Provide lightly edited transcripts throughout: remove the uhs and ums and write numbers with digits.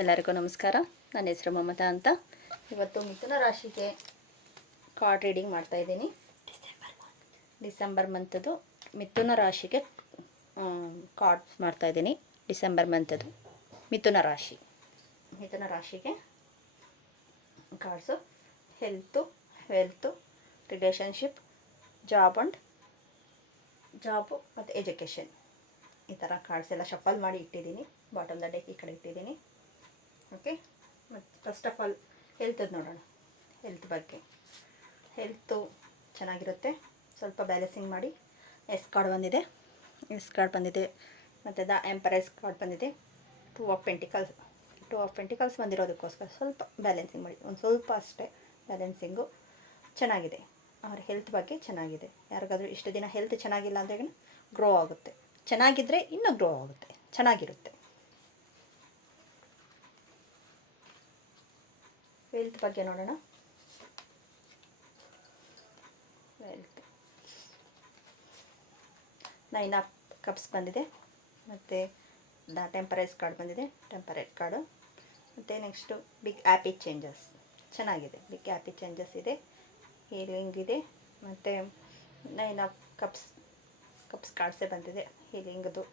ಎಲ್ಲರಿಗೂ ನಮಸ್ಕಾರ. ನನ್ನ ಹೆಸರು ಮಮತಾ ಅಂತ. ಇವತ್ತು ಮಿಥುನ ರಾಶಿಗೆ ಕಾರ್ಡ್ ರೀಡಿಂಗ್ ಮಾಡ್ತಾಯಿದ್ದೀನಿ. ಡಿಸೆಂಬರ್ ಮಂತದ್ದು ಮಿಥುನ ರಾಶಿಗೆ ಕಾರ್ಡ್ಸ್ ಮಾಡ್ತಾಯಿದ್ದೀನಿ. ಡಿಸೆಂಬರ್ ಮಂತದ್ದು ಮಿಥುನ ರಾಶಿಗೆ cards health, wealth, relationship, job ಮತ್ತು ಎಜುಕೇಷನ್. ಈ ಥರ ಕಾರ್ಡ್ಸ್ ಎಲ್ಲ ಶಫಲ್ ಮಾಡಿ ಇಟ್ಟಿದ್ದೀನಿ. ಬಾಟಮ್ ದ ಡೆಕ್ ಈ ಕಡೆ ಇಟ್ಟಿದ್ದೀನಿ. ಓಕೆ, ಮತ್ತು ಫಸ್ಟ್ ಆಫ್ ಆಲ್ ಹೆಲ್ತದ್ದು ನೋಡೋಣ. ಹೆಲ್ತ್ ಬಗ್ಗೆ, ಹೆಲ್ತು ಚೆನ್ನಾಗಿರುತ್ತೆ. ಸ್ವಲ್ಪ ಬ್ಯಾಲೆನ್ಸಿಂಗ್ ಮಾಡಿ. ಎಸ್ ಕಾರ್ಡ್ ಬಂದಿದೆ, ಮತ್ತು ದ ಎಂಪರೈಸ್ ಕಾರ್ಡ್ ಬಂದಿದೆ. ಟೂ ಆಫ್ ಪೆಂಟಿಕಲ್ಸ್ ಬಂದಿರೋದಕ್ಕೋಸ್ಕರ ಸ್ವಲ್ಪ ಬ್ಯಾಲೆನ್ಸಿಂಗ್ ಮಾಡಿ, ಒಂದು ಸ್ವಲ್ಪ ಅಷ್ಟೇ ಬ್ಯಾಲೆನ್ಸಿಂಗು. ಚೆನ್ನಾಗಿದೆ. ಅವ್ರ ಹೆಲ್ತ್ ಬಗ್ಗೆ ಚೆನ್ನಾಗಿದೆ. ಯಾರಿಗಾದ್ರೂ ಇಷ್ಟು ದಿನ ಹೆಲ್ತ್ ಚೆನ್ನಾಗಿಲ್ಲ ಅಂದರೆ ಗ್ರೋ ಆಗುತ್ತೆ, ಚೆನ್ನಾಗಿದ್ದರೆ ಇನ್ನೂ ಗ್ರೋ ಆಗುತ್ತೆ, ಚೆನ್ನಾಗಿರುತ್ತೆ. ವೆಲ್ತ್ ಬಗ್ಗೆ ನೋಡೋಣ. ವೆಲ್ತ್ 9 ಆಫ್ ಕಪ್ಸ್ ಬಂದಿದೆ, ಮತ್ತು ದ ಟೆಂಪರೈಸ್ ಕಾರ್ಡ್ ಬಂದಿದೆ, ಟೆಂಪರೇಟ್ ಕಾರ್ಡು. ಮತ್ತು ನೆಕ್ಸ್ಟು ಬಿಗ್ ಹ್ಯಾಪಿ ಚೇಂಜಸ್ ಚೆನ್ನಾಗಿದೆ. ಬಿಗ್ ಹ್ಯಾಪಿ ಚೇಂಜಸ್ ಇದೆ, ಹೀಲಿಂಗ್ ಇದೆ. ಮತ್ತು 9 ಆಫ್ ಕಪ್ಸ್ ಕಾರ್ಡ್ಸೇ ಬಂದಿದೆ. ಹೀಲಿಂಗ್ದು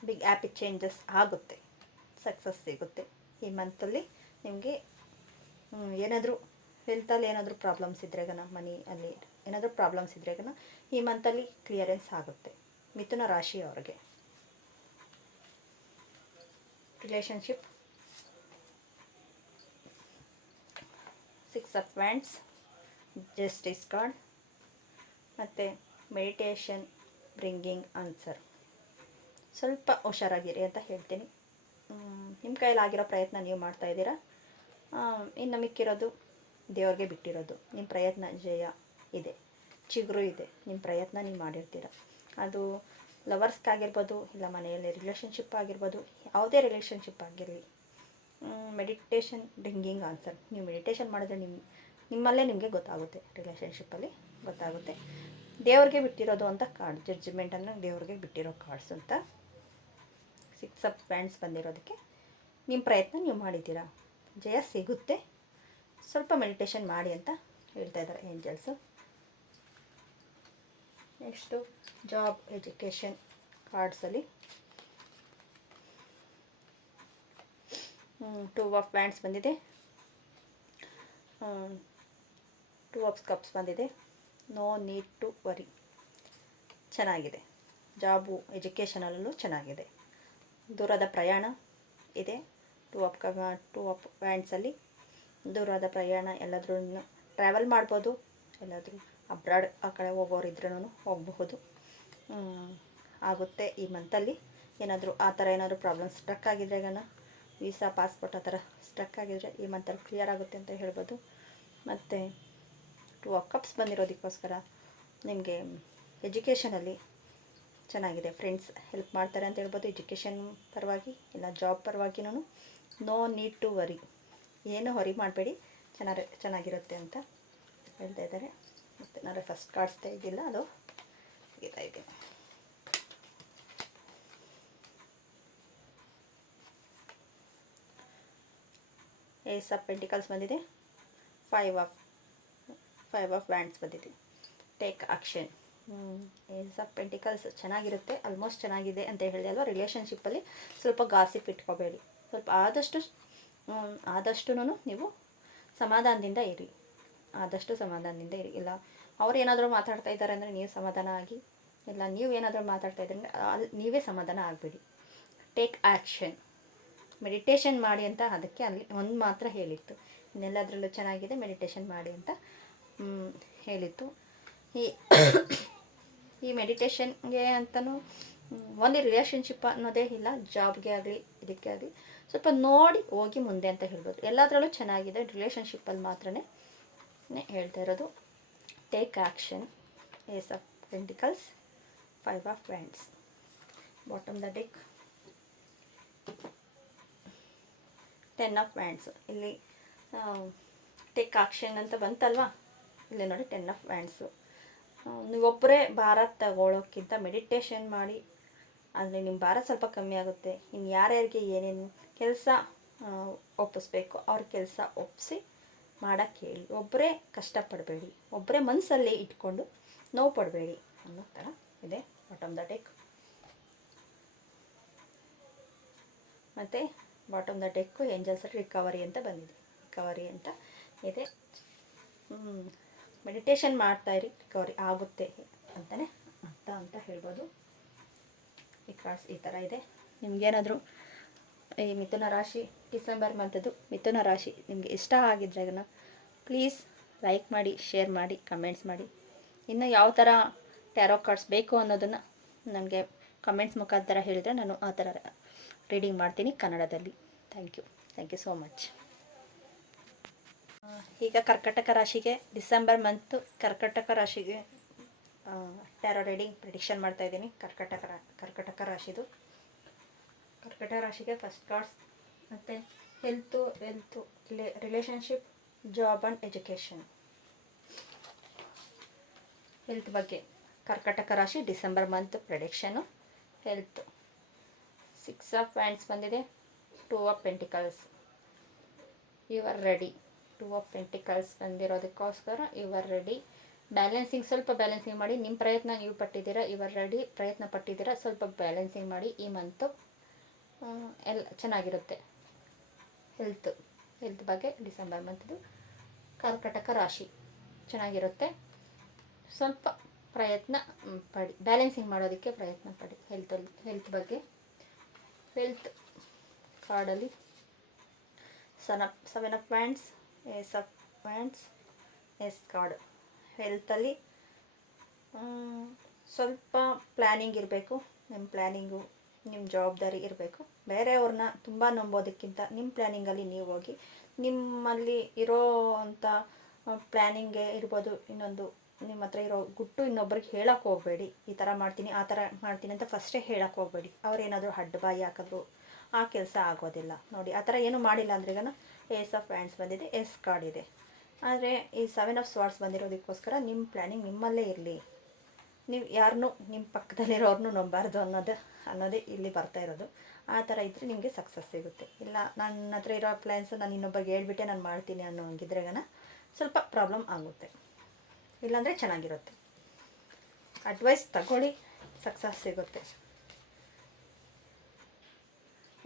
ಬಿಗ್ ಹ್ಯಾಪಿ ಚೇಂಜಸ್ ಆಗುತ್ತೆ, ಸಕ್ಸಸ್ ಸಿಗುತ್ತೆ ಈ ಮಂತಲ್ಲಿ. ನಿಮಗೆ ಏನಾದರೂ ಹೆಲ್ತಲ್ಲಿ ಏನಾದರೂ ಪ್ರಾಬ್ಲಮ್ಸ್ ಇದ್ದರೆ ಮನಿಯಲ್ಲಿ ಏನಾದರೂ ಪ್ರಾಬ್ಲಮ್ಸ್ ಇದ್ದರೆ ಈ ಮಂತಲ್ಲಿ ಕ್ಲಿಯರೆನ್ಸ್ ಆಗುತ್ತೆ ಮಿಥುನ ರಾಶಿಯವರಿಗೆ. Relationship 6 of wands, justice card, ಮತ್ತು ಮೆಡಿಟೇಷನ್ ಬ್ರಿಂಗಿಂಗ್ ಆನ್ಸರ್. ಸ್ವಲ್ಪ ಹುಷಾರಾಗಿರಿ ಅಂತ ಹೇಳ್ತೀನಿ. ನಿಮ್ಮ ಕೈಲಾಗಿರೋ ಪ್ರಯತ್ನ ನೀವು ಮಾಡ್ತಾಯಿದ್ದೀರಾ. ಇನ್ನು ಮಿಕ್ಕಿರೋದು ದೇವ್ರಿಗೆ ಬಿಟ್ಟಿರೋದು. ನಿಮ್ಮ ಪ್ರಯತ್ನ ಜಯ ಇದೆ, ಚಿಗುರು ಇದೆ. ನಿಮ್ಮ ಪ್ರಯತ್ನ ನೀವು ಮಾಡಿರ್ತೀರ. ಅದು ಲವರ್ಸ್ಗಾಗಿರ್ಬೋದು, ಇಲ್ಲ ಮನೆಯಲ್ಲಿ ರಿಲೇಷನ್ಶಿಪ್ ಆಗಿರ್ಬೋದು, ಯಾವುದೇ ರಿಲೇಷನ್ಶಿಪ್ ಆಗಿರಲಿ. Meditation bringing answer. ನೀವು ಮೆಡಿಟೇಷನ್ ಮಾಡಿದ್ರೆ ನಿಮ್ಮಲ್ಲೇ ನಿಮಗೆ ಗೊತ್ತಾಗುತ್ತೆ, ರಿಲೇಷನ್ಶಿಪ್ಪಲ್ಲಿ ಗೊತ್ತಾಗುತ್ತೆ. ದೇವ್ರಿಗೆ ಬಿಟ್ಟಿರೋದು ಅಂತ ಕಾರ್ಡ್, ಜಡ್ಜ್ಮೆಂಟನ್ನು ದೇವ್ರಿಗೆ ಬಿಟ್ಟಿರೋ ಕಾರ್ಡ್ಸ್ ಅಂತ. 6 ಆಫ್ ವ್ಯಾಂಡ್ಸ್ ಬಂದಿರೋದಕ್ಕೆ ನಿಮ್ಮ ಪ್ರಯತ್ನ ನೀವು ಮಾಡಿದ್ದೀರಾ, ಜಯ ಸಿಗುತ್ತೆ. ಸ್ವಲ್ಪ ಮೆಡಿಟೇಷನ್ ಮಾಡಿ ಅಂತ ಹೇಳ್ತಾ ಇದ್ದಾರೆ ಏಂಜಲ್ಸು. ನೆಕ್ಸ್ಟು ಜಾಬ್, ಎಜುಕೇಷನ್ ಕಾರ್ಡ್ಸಲ್ಲಿ 2 ಆಫ್ ವ್ಯಾಂಡ್ಸ್ ಬಂದಿದೆ, 2 ಆಫ್ ಕಪ್ಸ್ ಬಂದಿದೆ. No need to worry. ಚೆನ್ನಾಗಿದೆ. ಜಾಬು, ಎಜುಕೇಷನಲ್ಲೂ ಚೆನ್ನಾಗಿದೆ. ದೂರದ ಪ್ರಯಾಣ ಇದೆ. 2 ಆಫ್ ವ್ಯಾಂಡ್ಸಲ್ಲಿ ದೂರದ ಪ್ರಯಾಣ, ಎಲ್ಲಾದ್ರೂ ಟ್ರಾವೆಲ್ ಮಾಡ್ಬೋದು. ಎಲ್ಲಾದರೂ ಅಬ್ರಾಡ್ ಆ ಕಡೆ ಹೋಗೋರಿದ್ರೂ ಹೋಗಬಹುದು, ಆಗುತ್ತೆ ಈ ಮಂತಲ್ಲಿ. ಏನಾದರೂ ಆ ಥರ ಏನಾದರೂ ಪ್ರಾಬ್ಲಮ್ಸ್ ಸ್ಟ್ರಕ್ ಆಗಿದ್ರೆ ವೀಸಾ, ಪಾಸ್ಪೋರ್ಟ್ ಆ ಥರ ಸ್ಟ್ರಕ್ ಆಗಿದ್ರೆ ಈ ಮಂತಲ್ಲಿ ಕ್ಲಿಯರ್ ಆಗುತ್ತೆ ಅಂತ ಹೇಳ್ಬೋದು. ಮತ್ತು 2 ಆಫ್ ಕಪ್ಸ್ ಬಂದಿರೋದಕ್ಕೋಸ್ಕರ ನಿಮಗೆ ಎಜುಕೇಷನಲ್ಲಿ ಚೆನ್ನಾಗಿದೆ. ಫ್ರೆಂಡ್ಸ್ ಹೆಲ್ಪ್ ಮಾಡ್ತಾರೆ ಅಂತ ಹೇಳ್ಬೋದು, ಎಜುಕೇಷನ್ ಪರವಾಗಿ ಇಲ್ಲ ಜಾಬ್ ಪರವಾಗಿನೂ. ನೋ ನೀಡ್ ಟು ವರಿ, ಏನು ಹೊರಿ ಮಾಡಬೇಡಿ, ಚೆನ್ನಾಗಿರುತ್ತೆ ಅಂತ ಹೇಳ್ತಾ ಇದ್ದಾರೆ. ಮತ್ತು ನಾನು ಫಸ್ಟ್ ಕಾರ್ಡ್ಸ್ ತೆಗೆದಿಲ್ಲ, ಅದು ತೆಗಿತಾ ಇದ್ದೀನಿ. ಏಸ್ ಆಫ್ ಪೆಂಟಿಕಲ್ಸ್ ಬಂದಿದೆ, 5 ಆಫ್ ವ್ಯಾಂಡ್ಸ್ ಬಂದಿದೆ. Take action. Ace of pentacles ಚೆನ್ನಾಗಿರುತ್ತೆ, ಆಲ್ಮೋಸ್ಟ್ ಚೆನ್ನಾಗಿದೆ ಅಂತ ಹೇಳಿದೆ ಅಲ್ವಾ. ರಿಲೇಷನ್ಶಿಪ್ಪಲ್ಲಿ ಸ್ವಲ್ಪ ಗಾಸಿಪ್ ಇಟ್ಕೋಬೇಡಿ. ಸ್ವಲ್ಪ ಆದಷ್ಟು ನೀವು ಸಮಾಧಾನದಿಂದ ಇರಿ. ಇಲ್ಲ ಅವ್ರು ಏನಾದರೂ ಮಾತಾಡ್ತಾ ಇದ್ದಾರೆ ಅಂದರೆ ನೀವು ಸಮಾಧಾನ ಆಗಿ, ಇಲ್ಲ ನೀವು ಏನಾದರೂ ಮಾತಾಡ್ತಾ ಇದ್ದಾರೆ ಅಂದರೆ ನೀವೇ ಸಮಾಧಾನ ಆಗಬೇಡಿ. Take action. ಮೆಡಿಟೇಷನ್ ಮಾಡಿ ಅಂತ ಅದಕ್ಕೆ ಅಲ್ಲಿ ಒಂದು ಮಾತ್ರ ಹೇಳಿತ್ತು. ಇನ್ನೆಲ್ಲದರಲ್ಲೂ ಚೆನ್ನಾಗಿದೆ, ಮೆಡಿಟೇಷನ್ ಮಾಡಿ ಅಂತ ಹೇಳಿತ್ತು. ಈ ಮೆಡಿಟೇಷನ್ಗೆ ಅಂತಲೂ ಒಂದು ರಿಲೇಷನ್ಶಿಪ್ ಅನ್ನೋದೇ ಇಲ್ಲ, ಜಾಬ್ಗೆ ಆಗಲಿ ಇದಕ್ಕೆ ಆಗಲಿ ಸ್ವಲ್ಪ ನೋಡಿ ಹೋಗಿ ಮುಂದೆ ಅಂತ ಹೇಳ್ಬೋದು. ಎಲ್ಲದರಲ್ಲೂ ಚೆನ್ನಾಗಿದೆ, ರಿಲೇಷನ್ಶಿಪ್ಪಲ್ಲಿ ಮಾತ್ರನೇ ಹೇಳ್ತಾ ಇರೋದು. Take action. Ace of pentacles, 5 of wands. Bottom the deck 10 of wands. ಇಲ್ಲಿ ಟೇಕ್ ಆಕ್ಷನ್ ಅಂತ ಬಂತಲ್ವಾ, ಇಲ್ಲಿ ನೋಡಿ 10 ಆಫ್ ವ್ಯಾಂಡ್ಸು. ನೀವೊಬ್ಬರೇ ಭಾರ ತಗೊಳ್ಳೋಕ್ಕಿಂತ ಮೆಡಿಟೇಷನ್ ಮಾಡಿ, ಅಂದರೆ ನಿಮ್ಮ ಭಾರ ಸ್ವಲ್ಪ ಕಮ್ಮಿ ಆಗುತ್ತೆ. ಇನ್ನು ಯಾರ್ಯಾರಿಗೆ ಏನೇನು ಕೆಲಸ ಒಪ್ಪಿಸ್ಬೇಕು. ಅವ್ರ ಕೆಲಸ ಒಪ್ಪಿಸಿ ಮಾಡೋಕ್ಕೆ ಹೇಳಿ. ಒಬ್ಬರೇ ಕಷ್ಟಪಡಬೇಡಿ, ಒಬ್ಬರೇ ಮನಸ್ಸಲ್ಲಿ ಇಟ್ಕೊಂಡು ನೋವು ಪಡಬೇಡಿ ಅನ್ನೋ ಥರ ಇದೆ ಬಾಟಮ್ ದ ಡೆಕ್. ಮತ್ತು ಬಾಟಮ್ ದ ಡೆಕ್ಕು ಏಂಜಲ್ಸ್ ರಿಕವರಿ ಅಂತ ಬಂದಿದೆ. ರಿಕವರಿ ಅಂತ ಇದೆ. ಮೆಡಿಟೇಷನ್ ಮಾಡ್ತಾಯಿರಿ, ರಿಕವರಿ ಆಗುತ್ತೆ ಅಂತಲೇ ಅರ್ಥ ಅಂತ ಹೇಳ್ಬೋದು. ಈ ಕಾರ್ಡ್ಸ್ ಈ ಥರ ಇದೆ. ನಿಮಗೇನಾದರೂ ಈ ಮಿಥುನ ರಾಶಿ ಡಿಸೆಂಬರ್ ಮಂತದ್ದು ಮಿಥುನ ರಾಶಿ ನಿಮಗೆ ಇಷ್ಟ ಆಗಿದ್ರೆ ಪ್ಲೀಸ್ ಲೈಕ್ ಮಾಡಿ, ಶೇರ್ ಮಾಡಿ, ಕಮೆಂಟ್ಸ್ ಮಾಡಿ. ಇನ್ನು ಯಾವ ಥರ ಟ್ಯಾರೋ ಕಾರ್ಡ್ಸ್ ಬೇಕು ಅನ್ನೋದನ್ನು ನನಗೆ ಕಮೆಂಟ್ಸ್ ಮುಖಾಂತರ ಹೇಳಿದರೆ ನಾನು ಆ ಥರ ರೀಡಿಂಗ್ ಮಾಡ್ತೀನಿ ಕನ್ನಡದಲ್ಲಿ. Thank you so much. ಈಗ ಕರ್ಕಟಕ ರಾಶಿಗೆ ಡಿಸೆಂಬರ್ ಮಂತು ಕರ್ಕಟಕ ರಾಶಿಗೆ ಟ್ಯಾರೋ ರೀಡಿಂಗ್ ಪ್ರಿಡಿಕ್ಷನ್ ಮಾಡ್ತಾಯಿದ್ದೀನಿ. ಕರ್ಕಟಕ ರಾಶಿದು ಕರ್ಕಟಕ ರಾಶಿಗೆ ಫಸ್ಟ್ ಕಾರ್ಡ್ಸ್ ಮತ್ತು health relationship, job and education. Health ಬಗ್ಗೆ ಕರ್ಕಟಕ ರಾಶಿ December month prediction. Health 6 of wands ಬಂದಿದೆ, 2 of pentacles. You are ready. 2 of pentacles ಬಂದಿರೋದಕ್ಕೋಸ್ಕರ ಯು ಆರ್ ರೆಡಿ. ಬ್ಯಾಲೆನ್ಸಿಂಗ್, ಸ್ವಲ್ಪ ಬ್ಯಾಲೆನ್ಸಿಂಗ್ ಮಾಡಿ. ನಿಮ್ಮ ಪ್ರಯತ್ನ ನೀವು ಪಟ್ಟಿದ್ದೀರಾ, ಯು ಆರ್ ರೆಡಿ. ಪ್ರಯತ್ನ ಪಟ್ಟಿದ್ದೀರಾ, ಸ್ವಲ್ಪ ಬ್ಯಾಲೆನ್ಸಿಂಗ್ ಮಾಡಿ. ಈ ಮಂತು ಎಲ್ಲ ಚೆನ್ನಾಗಿರುತ್ತೆ. ಹೆಲ್ತ್ ಬಗ್ಗೆ ಡಿಸೆಂಬರ್ ಮಂತ್ದು ಕರ್ಕಟಕ ರಾಶಿ ಚೆನ್ನಾಗಿರುತ್ತೆ. ಸ್ವಲ್ಪ ಪ್ರಯತ್ನ ಪಡಿ, ಬ್ಯಾಲೆನ್ಸಿಂಗ್ ಮಾಡೋದಕ್ಕೆ ಪ್ರಯತ್ನ ಪಡಿ ಹೆಲ್ತ್ ಬಗ್ಗೆ. ಹೆಲ್ತ್ ಕಾರ್ಡಲ್ಲಿ 7 of wands, ace of wands, ace card. ಹೆಲ್ತಲ್ಲಿ ಸ್ವಲ್ಪ ಪ್ಲ್ಯಾನಿಂಗ್ ಇರಬೇಕು. ನಿಮ್ಮ ಪ್ಲ್ಯಾನಿಂಗು, ನಿಮ್ಮ ಜವಾಬ್ದಾರಿ ಇರಬೇಕು. ಬೇರೆಯವ್ರನ್ನ ತುಂಬ ನಂಬೋದಕ್ಕಿಂತ ನಿಮ್ಮ ಪ್ಲ್ಯಾನಿಂಗಲ್ಲಿ ನೀವು ಹೋಗಿ, ನಿಮ್ಮಲ್ಲಿ ಇರೋ ಅಂಥ ಪ್ಲ್ಯಾನಿಂಗೇ ಇರ್ಬೋದು, ಇನ್ನೊಂದು ನಿಮ್ಮ ಹತ್ರ ಇರೋ ಗುಟ್ಟು ಇನ್ನೊಬ್ರಿಗೆ ಹೇಳೋಕ್ಕೆ ಹೋಗಬೇಡಿ. ಈ ಥರ ಮಾಡ್ತೀನಿ, ಆ ಥರ ಮಾಡ್ತೀನಿ ಅಂತ ಫಸ್ಟೇ ಹೇಳೋಕ್ಕೆ ಹೋಗಬೇಡಿ. ಅವ್ರೇನಾದರೂ ಅಡ್ಡಬಾಯಿ ಹಾಕಿದ್ರು ಆ ಕೆಲಸ ಆಗೋದಿಲ್ಲ. ನೋಡಿ, ಆ ಥರ ಏನೂ ಮಾಡಿಲ್ಲ ಅಂದ್ರೆ ಈಗ ಏಸ್ ಆಫ್ ವ್ಯಾಂಡ್ಸ್ ಬಂದಿದೆ, ಎಸ್ ಕಾರ್ಡ್ ಇದೆ. ಆದರೆ ಈ 7 ಆಫ್ ಸ್ವಾರ್ಡ್ಸ್ ಬಂದಿರೋದಕ್ಕೋಸ್ಕರ ನಿಮ್ಮ ಪ್ಲ್ಯಾನಿಂಗ್ ನಿಮ್ಮಲ್ಲೇ ಇರಲಿ. ನೀವು ಯಾರನ್ನೂ ನಿಮ್ಮ ಪಕ್ಕದಲ್ಲಿರೋರ್ನೂ ನಂಬಾರ್ದು ಅನ್ನೋದೇ ಇಲ್ಲಿ ಬರ್ತಾ ಇರೋದು. ಆ ಥರ ಇದ್ದರೆ ನಿಮಗೆ ಸಕ್ಸಸ್ ಸಿಗುತ್ತೆ. ಇಲ್ಲ ನನ್ನ ಹತ್ರ ಇರೋ ಪ್ಲ್ಯಾನ್ಸು ನಾನು ಇನ್ನೊಬ್ಬರಿಗೆ ಹೇಳ್ಬಿಟ್ಟೆ ನಾನು ಮಾಡ್ತೀನಿ ಅನ್ನೋ ಹಂಗಿದ್ರೆಗನ ಸ್ವಲ್ಪ ಪ್ರಾಬ್ಲಮ್ ಆಗುತ್ತೆ. ಇಲ್ಲಾಂದರೆ ಚೆನ್ನಾಗಿರುತ್ತೆ. ಅಡ್ವೈಸ್ ತಗೊಳ್ಳಿ, ಸಕ್ಸಸ್ ಸಿಗುತ್ತೆ.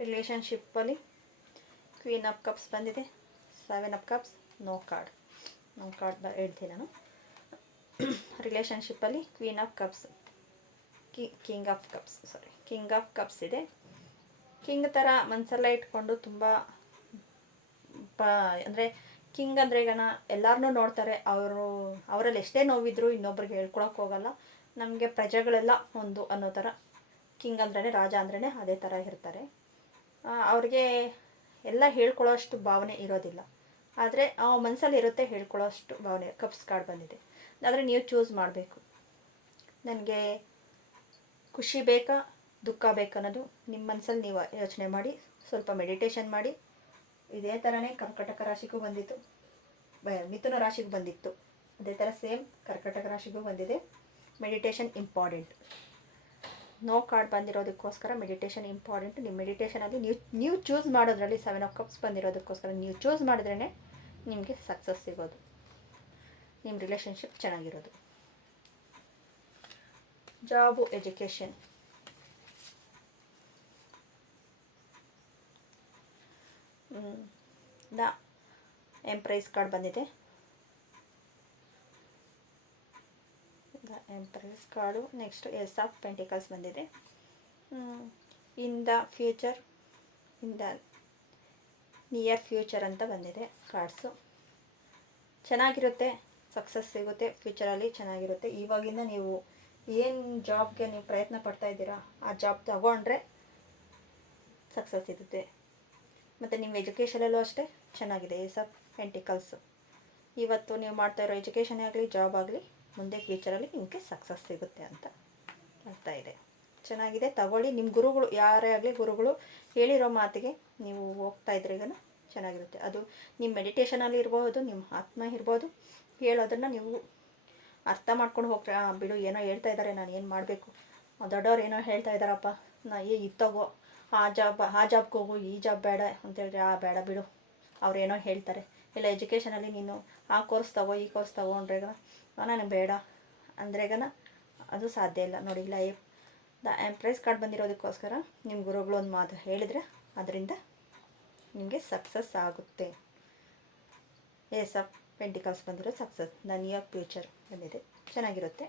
ರಿಲೇಷನ್ಶಿಪ್ಪಲ್ಲಿ ಕ್ವೀನ್ ಆಫ್ ಕಪ್ಸ್ ಬಂದಿದೆ, 7 ಆಫ್ ಕಪ್ಸ್, ನೋ ಕಾರ್ಡ್ ಹೇಳ್ತೀನಿ ನಾನು. ರಿಲೇಷನ್ಶಿಪ್ಪಲ್ಲಿ queen of cups, king of cups ಇದೆ. ಕಿಂಗ್ ಥರ ಮನಸ್ಸಲ್ಲೇ ಇಟ್ಕೊಂಡು ತುಂಬ ಅಂದರೆ ಕಿಂಗ್ ಅಂದರೆ ಈಗ ಎಲ್ಲರನ್ನೂ ನೋಡ್ತಾರೆ. ಅವರಲ್ಲಿ ಎಷ್ಟೇ ನೋವಿದ್ರೂ ಇನ್ನೊಬ್ರಿಗೆ ಹೇಳ್ಕೊಳಕ್ಕೆ ಹೋಗಲ್ಲ. ನಮಗೆ ಪ್ರಜೆಗಳೆಲ್ಲ ಒಂದು ಅನ್ನೋ ಥರ ಕಿಂಗ್ ಅಂದ್ರೇ, ರಾಜ ಅಂದ್ರೇ ಅದೇ ಥರ ಇರ್ತಾರೆ. ಅವ್ರಿಗೆ ಎಲ್ಲ ಹೇಳ್ಕೊಳ್ಳೋಷ್ಟು ಭಾವನೆ ಇರೋದಿಲ್ಲ, ಆದರೆ ಆ ಮನಸ್ಸಲ್ಲಿ ಇರುತ್ತೆ ಹೇಳ್ಕೊಳ್ಳೋಷ್ಟು ಭಾವನೆ. ಕಪ್ಸ್ ಕಾರ್ಡ್ ಬಂದಿದೆ. ಆದರೆ ನೀವು ಚೂಸ್ ಮಾಡಬೇಕು. ನನಗೆ ಖುಷಿ ಬೇಕಾ, ದುಃಖ ಬೇಕನ್ನೋದು ನಿಮ್ಮ ಮನಸ್ಸಲ್ಲಿ ನೀವು ಯೋಚನೆ ಮಾಡಿ, ಸ್ವಲ್ಪ ಮೆಡಿಟೇಷನ್ ಮಾಡಿ. ಇದೇ ಥರನೇ ಕರ್ಕಟಕ ರಾಶಿಗೂ ಬಂದಿತ್ತು, ಮಿಥುನ ರಾಶಿಗೂ ಬಂದಿತ್ತು. ಅದೇ ಥರ ಸೇಮ್ ಕರ್ಕಟಕ ರಾಶಿಗೂ ಬಂದಿದೆ. Meditation important. ನೋ ಕಾರ್ಡ್ ಬಂದಿರೋದಕ್ಕೋಸ್ಕರ ಮೆಡಿಟೇಷನ್ ಇಂಪಾರ್ಟೆಂಟ್. ನಿಮ್ಮ ಮೆಡಿಟೇಷನಲ್ಲಿ ನೀವು ಚೂಸ್ ಮಾಡೋದ್ರಲ್ಲಿ 7 ಆಫ್ ಕಪ್ಸ್ ಬಂದಿರೋದಕ್ಕೋಸ್ಕರ ನೀವು ಚೂಸ್ ಮಾಡಿದ್ರೇ ನಿಮಗೆ ಸಕ್ಸಸ್ ಸಿಗೋದು, ನಿಮ್ಮ ರಿಲೇಷನ್ಶಿಪ್ ಚೆನ್ನಾಗಿರೋದು. Job, education. The empress card ಬಂದಿದೆ. Empress card. Next ace of pentacles ಬಂದಿದೆ. In the future, in the near future ಅಂತ ಬಂದಿದೆ ಕಾರ್ಡ್ಸು. ಚೆನ್ನಾಗಿರುತ್ತೆ, ಸಕ್ಸಸ್ ಸಿಗುತ್ತೆ ಫ್ಯೂಚರಲ್ಲಿ, ಚೆನ್ನಾಗಿರುತ್ತೆ. ಇವಾಗಿಂದ ನೀವು ಏನು ಜಾಬ್ಗೆ ನೀವು ಪ್ರಯತ್ನ ಪಡ್ತಾ ಇದ್ದೀರಾ ಆ ಜಾಬ್ ತಗೊಂಡ್ರೆ ಸಕ್ಸಸ್ ಇರುತ್ತೆ. ಮತ್ತು ನಿಮ್ಮ ಎಜುಕೇಷನಲ್ಲೂ ಅಷ್ಟೇ ಚೆನ್ನಾಗಿದೆ. Ace of pentacles. ಇವತ್ತು ನೀವು ಮಾಡ್ತಾ ಇರೋ ಎಜುಕೇಷನ್ ಆಗಲಿ, ಜಾಬ್ ಆಗಲಿ, ಮುಂದೆ ಫ್ಯೂಚರಲ್ಲಿ ನಿಮಗೆ ಸಕ್ಸಸ್ ಸಿಗುತ್ತೆ ಅಂತ ಅರ್ಥ ಇದೆ. ಚೆನ್ನಾಗಿದೆ, ತಗೊಳ್ಳಿ. ನಿಮ್ಮ ಗುರುಗಳು ಯಾರೇ ಆಗಲಿ, ಗುರುಗಳು ಹೇಳಿರೋ ಮಾತಿಗೆ ನೀವು ಹೋಗ್ತಾ ಇದ್ರೆ ಈಗ ಚೆನ್ನಾಗಿರುತ್ತೆ. ಅದು ನಿಮ್ಮ ಮೆಡಿಟೇಷನಲ್ಲಿ ಇರ್ಬೋದು, ನಿಮ್ಮ ಆತ್ಮ ಇರ್ಬೋದು, ಹೇಳೋದನ್ನು ನೀವು ಅರ್ಥ ಮಾಡ್ಕೊಂಡು ಹೋಗ್ತಾ, ಬಿಡು ಏನೋ ಹೇಳ್ತಾ ಇದ್ದಾರೆ, ನಾನು ಏನು ಮಾಡಬೇಕು, ದೊಡ್ಡವ್ರು ಏನೋ ಹೇಳ್ತಾ ಇದ್ದಾರಪ್ಪ, ಇದು ತಗೋ ಆ ಜಾಬ್ಗೆ ಹೋಗು, ಈ ಜಾಬ್ ಬೇಡ ಅಂತೇಳಿದ್ರೆ ಬೇಡ ಬಿಡು, ಅವ್ರೇನೋ ಹೇಳ್ತಾರೆ. ಇಲ್ಲ ಎಜುಕೇಷನಲ್ಲಿ ನೀನು ಆ ಕೋರ್ಸ್ ತಗೋ, ಈ ಕೋರ್ಸ್ ತಗೋ ಅಂದ್ರೆಗನ ನನಗೆ ಬೇಡ ಅಂದ್ರೆಗನ ಅದು ಸಾಧ್ಯ ಇಲ್ಲ. ನೋಡಿ, ದ ಎಂಪ್ರೈಸ್ ಕಾರ್ಡ್ ಬಂದಿರೋದಕ್ಕೋಸ್ಕರ ನಿಮ್ಮ ಗುರುಗಳು ಒಂದು ಮಾತು ಹೇಳಿದರೆ ಅದರಿಂದ ನಿಮಗೆ ಸಕ್ಸಸ್ ಆಗುತ್ತೆ. ಏಸ್ ಆಫ್ ಪೆಂಟಿಕಲ್ಸ್ ಬಂದಿರೋ ಸಕ್ಸಸ್, ದ ನಿಯರ್ ಫ್ಯೂಚರ್ ಬಂದಿದೆ, ಚೆನ್ನಾಗಿರುತ್ತೆ.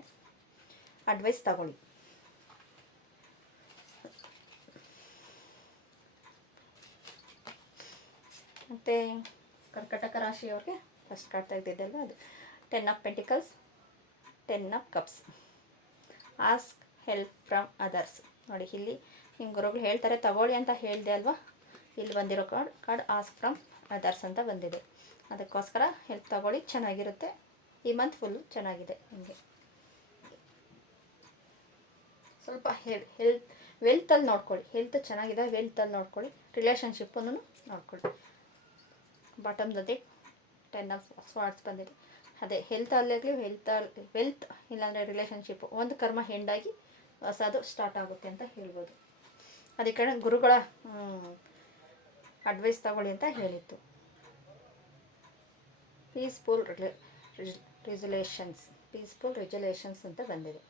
ಅಡ್ವೈಸ್ ತಗೊಳ್ಳಿ. ಮತ್ತು ಕರ್ಕಟಕ ರಾಶಿಯವ್ರಿಗೆ ಫಸ್ಟ್ ಕಾರ್ಡ್ ತೆಗೆದಿದ್ದಲ್ವ ಅದು 10 of pentacles, 10 of cups. Ask help from others. ನೋಡಿ, ಇಲ್ಲಿ ನಿಮ್ಮ ಗುರುಗಳು ಹೇಳ್ತಾರೆ ತಗೊಳ್ಳಿ ಅಂತ ಹೇಳಿದೆ ಅಲ್ವಾ, ಇಲ್ಲಿ ಬಂದಿರೋ ಕಾರ್ಡ್ ಆಸ್ಕ್ ಫ್ರಮ್ ಅದರ್ಸ್ ಅಂತ ಬಂದಿದೆ. ಅದಕ್ಕೋಸ್ಕರ ಹೆಲ್ಪ್ ತಗೊಳ್ಳಿ, ಚೆನ್ನಾಗಿರುತ್ತೆ. ಈ ಮಂತ್ ಫುಲ್ಲು ಚೆನ್ನಾಗಿದೆ ನಿಮಗೆ. ಸ್ವಲ್ಪ ವೆಲ್ತಲ್ಲಿ ನೋಡ್ಕೊಳ್ಳಿ, ಹೆಲ್ತ್ ಚೆನ್ನಾಗಿದೆ, ವೆಲ್ತಲ್ಲಿ ನೋಡ್ಕೊಳ್ಳಿ. ರಿಲೇಷನ್ಶಿಪ್ಪನ್ನು ನೋಡ್ಕೊಳ್ಳಿ. ಬಾಟಮ್ದಲ್ಲಿ 10 ಆಫ್ ಸ್ವಾರ್ಡ್ಸ್ ಬಂದಿದೆ. ಅದೇ ಹೆಲ್ತಲ್ಲಾಗಲಿ ವೆಲ್ತ್ ಇಲ್ಲಾಂದರೆ ರಿಲೇಷನ್ಶಿಪ್ಪು ಒಂದು ಕರ್ಮ ಹೆಂಡಾಗಿ ಹೊಸದು ಸ್ಟಾರ್ಟ್ ಆಗುತ್ತೆ ಅಂತ ಹೇಳ್ಬೋದು. ಅದಕ್ಕೆ ಗುರುಗಳ ಅಡ್ವೈಸ್ ತಗೊಳ್ಳಿ ಅಂತ ಹೇಳಿತ್ತು. ಪೀಸ್ಫುಲ್ ರೆಜುಲೇಷನ್ಸ್ ಅಂತ ಬಂದಿದೆ.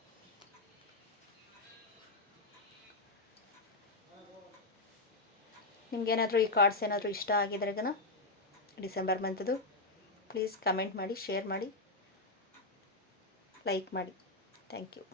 ನಿಮ್ಗೇನಾದರೂ ಈ ಕಾರ್ಡ್ಸ್ ಏನಾದರೂ ಇಷ್ಟ ಆಗಿದ್ರೆಗನ ಡಿಸೆಂಬರ್ ಮಂತದು ಪ್ಲೀಸ್ ಕಮೆಂಟ್ ಮಾಡಿ, ಶೇರ್ ಮಾಡಿ, ಲೈಕ್ ಮಾಡಿ. Thank you.